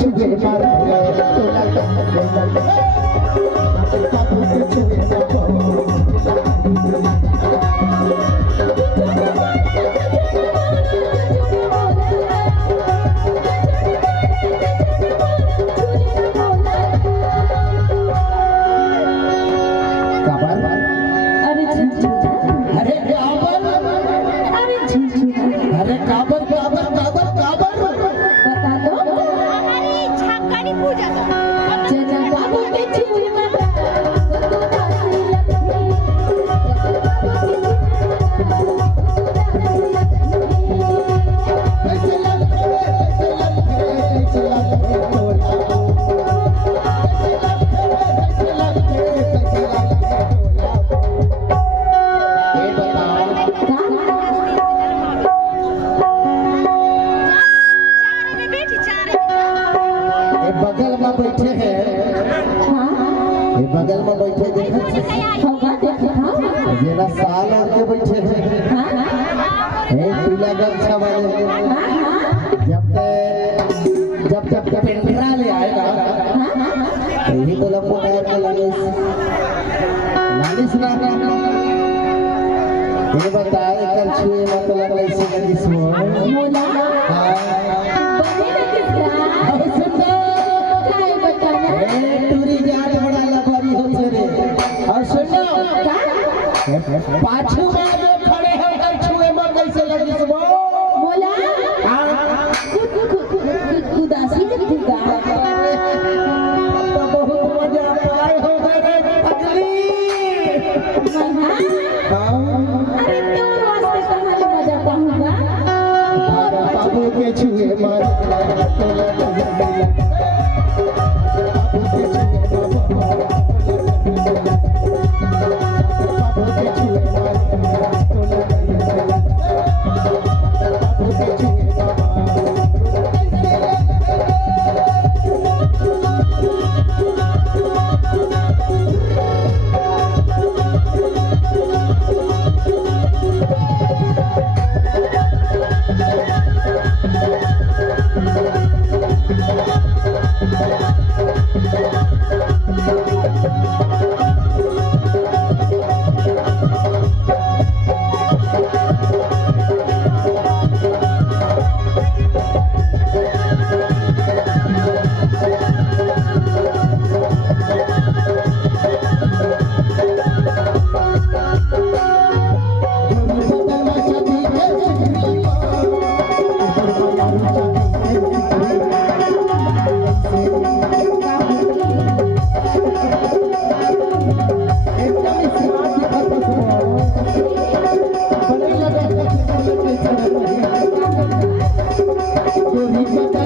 छुए मार बाबू के छुए बैठे हैं बगल में बैठे देखा जेना साल के बैठे हैं पीला गमछा वाले जब पेंटरा ले आएगा यही तो लपो के लालिस ना ये बताए कल छुए मतलब ऐसे कभी सो मोला पाछू में जो खड़े हैं कल छुए मर कैसे लगी सब बोला उदासी लगेगा बहुत मजा पाए हो गए पगली अरे तो वास्ते कहां मजा पाऊंगा बाबू के छुए मर Terima